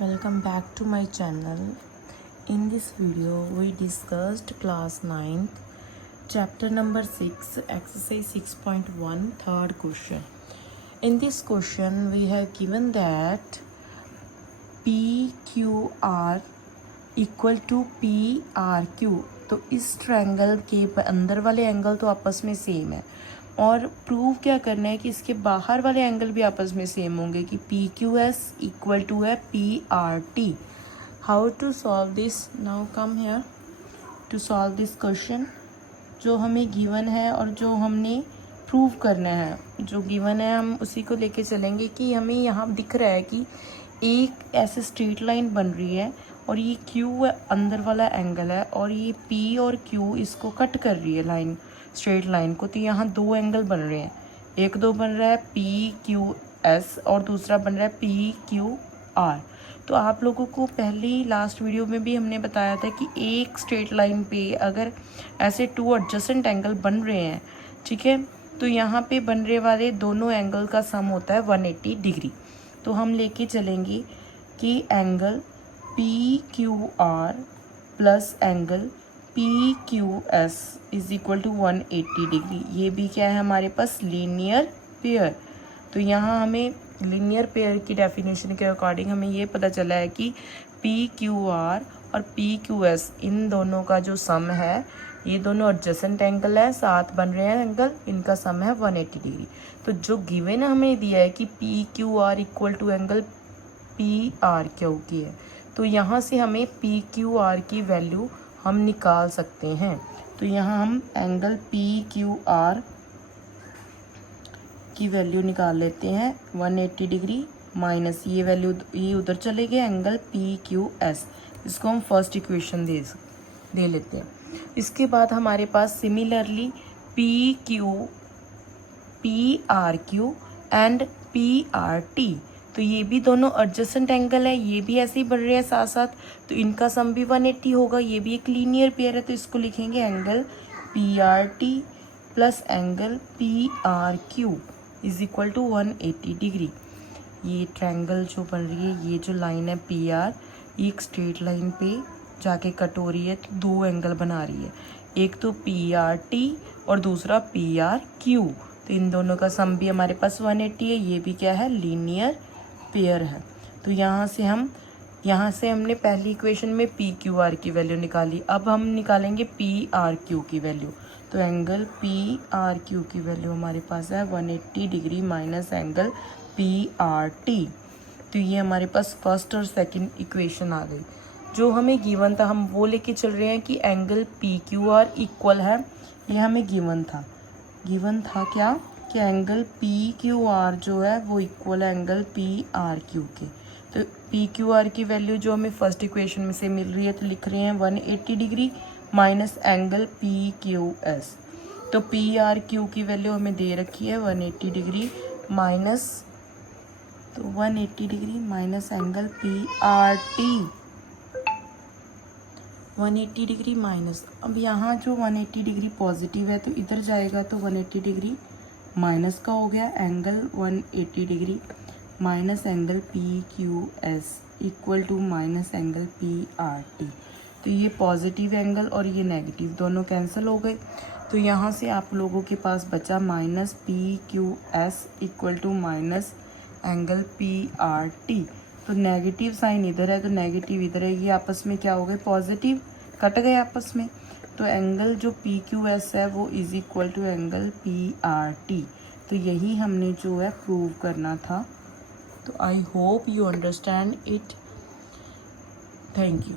Welcome back to my channel. In this video we discussed class 9th chapter number 6 exercise 6.1 third question. In this question we have given that PQR equal to PRQ। तो इस triangle के अंदर वाले angle तो आपस में same है और प्रूव क्या करना है कि इसके बाहर वाले एंगल भी आपस में सेम होंगे कि PQS इक्वल टू है PRT। How to solve this? Now come here to solve this question. जो हमें गिवन है और जो हमने प्रूव करना है, जो गिवन है हम उसी को लेके चलेंगे कि हमें यहाँ दिख रहा है कि एक ऐसे स्ट्रेट लाइन बन रही है और ये Q अंदर वाला एंगल है और ये P और Q इसको कट कर रही है लाइन, स्ट्रेट लाइन को। तो यहाँ दो एंगल बन रहे हैं, एक तो बन रहा है PQS और दूसरा बन रहा है PQR। तो आप लोगों को पहली लास्ट वीडियो में भी हमने बताया था कि एक स्ट्रेट लाइन पे अगर ऐसे टू एडजेसेंट एंगल बन रहे हैं, ठीक है, तो यहाँ पे बन रहे वाले दोनों एंगल का सम होता है 180 डिग्री। तो हम लेके चलेंगे कि angle PQR plus angle PQS is equal to 180 degree. ये भी क्या है हमारे पास? Linear pair. तो यहाँ हमें लीनियर पेयर की डेफिनेशन के अकॉर्डिंग हमें ये पता चला है कि PQR और PQS इन दोनों का जो सम है, ये दोनों एडजेसेंट एंगल है, साथ बन रहे हैं एंगल, इनका सम है 180 डिग्री। तो जो गिवन हमें दिया है कि PQR equal to angle PRQ की है, तो यहाँ से हमें PQR की वैल्यू हम निकाल सकते हैं। तो यहाँ हम एंगल PQR की वैल्यू निकाल लेते हैं 180 डिग्री माइनस ये वैल्यू, ये उधर चले गए एंगल PQS। इसको हम फर्स्ट इक्वेशन दे लेते हैं। इसके बाद हमारे पास सिमिलरली PRQ एंड PRT, तो ये भी दोनों एडजेसेंट एंगल है, ये भी ऐसे ही बढ़ रहे हैं साथ साथ, तो इनका सम भी 180 होगा। ये भी एक लीनियर पेयर है, तो इसको लिखेंगे angle PRT plus angle PRQ is equal to 180 degree. ये ट्रायंगल जो बन रही है, ये जो लाइन है PR, ये एक स्ट्रेट लाइन पे जाके कट हो रही है, तो दो एंगल बना रही है, एक तो PRT और दूसरा PRQ। तो इन दोनों का सम भी हमारे पास 180 है। ये भी क्या है? लीनियर पेयर है। तो यहाँ से हमने पहली इक्वेशन में PQR की वैल्यू निकाली, अब हम निकालेंगे PRQ की वैल्यू। तो एंगल PRQ की वैल्यू हमारे पास है 180 डिग्री माइनस एंगल PRT। तो ये हमारे पास फर्स्ट और सेकंड इक्वेशन आ गई। जो हमें गिवन था हम वो लेके चल रहे हैं कि एंगल PQR इक्वल है, ये हमें गिवन था क्या कि एंगल PQR जो है वो इक्वल है एंगल PRQ के। तो PQR की वैल्यू जो हमें फर्स्ट इक्वेशन में से मिल रही है, तो लिख रहे हैं 180 डिग्री माइनस एंगल PQS। तो PRQ की वैल्यू हमें दे रखी है 180 डिग्री माइनस, तो 180 degree minus angle PRT 180 degree minus. अब यहाँ जो 180 डिग्री पॉजिटिव है तो इधर जाएगा, तो 180 डिग्री माइनस का हो गया angle 180 degree minus angle PQS equal to minus angle PRT। तो ये पॉजिटिव एंगल और ये नेगेटिव दोनों कैंसिल हो गए। तो यहाँ से आप लोगों के पास बचा minus PQS equal to minus angle PRT। तो नेगेटिव साइन इधर है तो नेगेटिव इधर है, ये आपस में क्या हो गए? पॉजिटिव, कट गए आपस में। तो एंगल जो PQS है वो is equal to angle PRT। तो यही हमने जो है प्रूव करना था। तो I hope you understand it. Thank you.